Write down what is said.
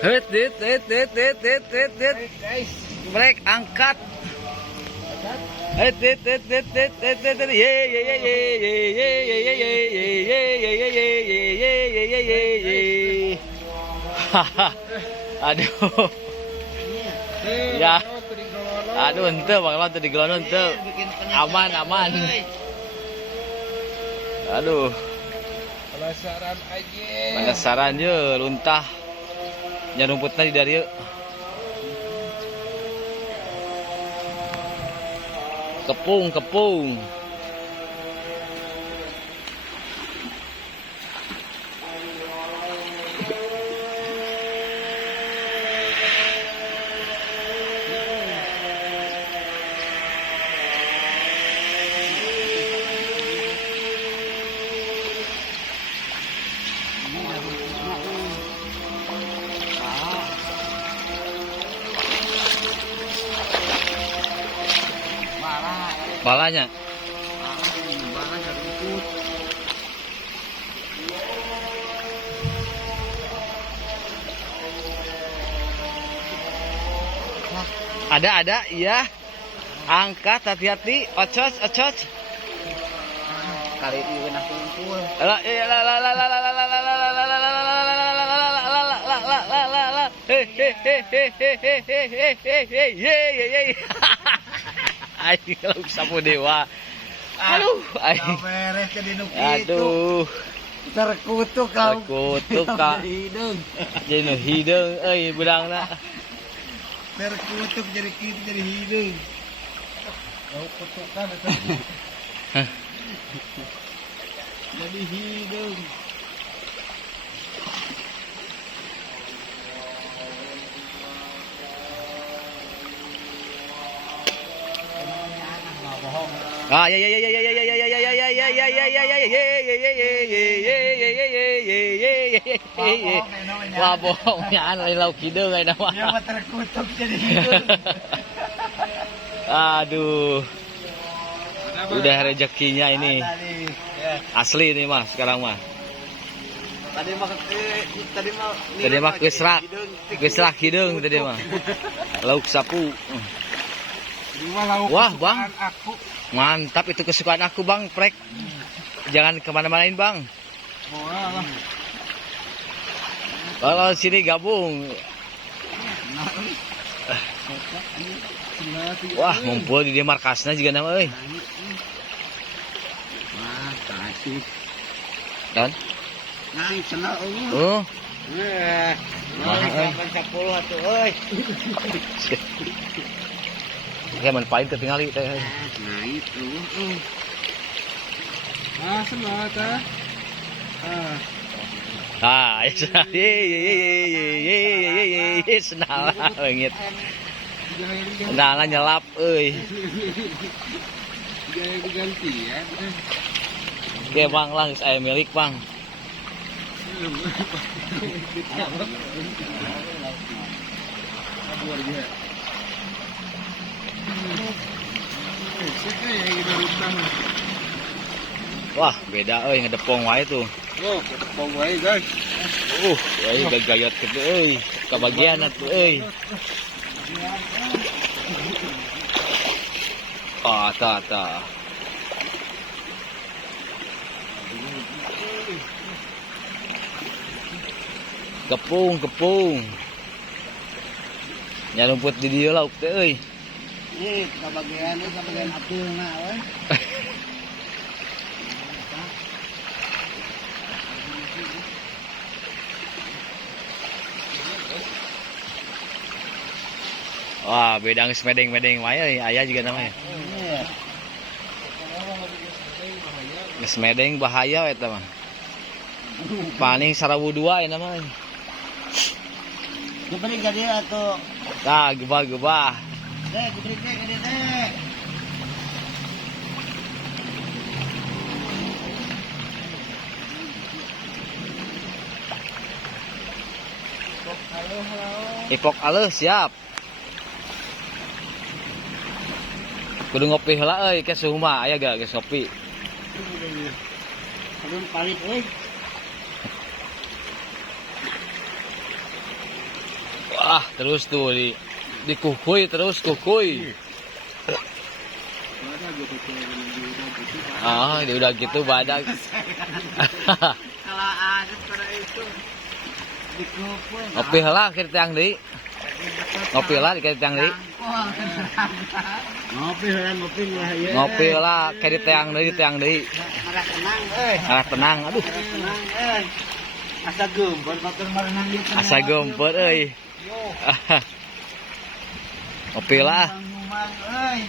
Hit. Break, angkat. Hit. Aduh. Ya. Aduh, ente Bang Lon tadi gelonon ente. Aman. Aduh. Penasaran aja. Penasaran je luntah. Nya rumputna di dari yeuh. Kepung. Balanya. Ada, iya. Angkat, hati-hati. Ocos. Kali ini kena kumpul. Aing kalau sapu dewa. Aduh, aing. Beres jadi nu kitu. Aduh. Terkutuk kau. Terkutuk ka. Hidung. Jadi hideung euy budangna. Terkutuk jadi kitu jadi hidung. Kau kutukan itu. Jadi hidung. Ah ya. Wah bohong ya lain lauk hideung ayeuna mah. Dia mah terkutuk jadi hidung. Aduh. Udah rezekinya ini. Asli ini mah sekarang mah. Tadi mah geus rak hideung tadi mah. Lauk sapu. Wah, Bang. Aku. Mantap itu kesukaan aku, Bang. Prek. Jangan kemana-manain, Bang. Boleh. Kalau sini gabung. Wah, ngumpul di markasna juga nama euy. Wah, kasih. Dan? Nang cenah eueuh. Oh. Nah, 10 atuh euy. Ya manfaat ketinggali teh. Naik eueuh. Ah, cenah teh. Senal leungit. Senal nyelap euy. Gaya diganti ya. Oke, Bang, lang saya milik, Bang. Wah, beda euy ngedepong wae tuh. Oh, ketepong wae, guys. Euy gagayot kitu euy. Kabagian atuh euy. Ah, ta. Kepung. Nya rumput di dieu lauk teh euy. Kabagian apeulna we. Wah, bedang semedeng-medeng wae aya juga namanya. Semedeng bahaya eta mah. Paling 1002 eta mah. Diberi gede atau Tah, gebah-gebah. diberi gede. Halo. Ipok aleuh siap. Kudu ngopi heula euy ke suhu mah aya ga geus ngopi. Belum palit euy. terus tuh dikukuy terus kukuy. Dia udah gitu badak. Kalau ada pada itu dikumpul. Ngopi heula keur tiang deui. Ngopi heula di tiang deui. Ngopi lah ya. Ngopi heula keur di tiang deui. Marah tenang euy. Marah tenang. Aduh. Tenang euy. Asa geumpeur batur marenang ieu. Asa geumpeur euy. Yo. Ngopi lah. Mang euy.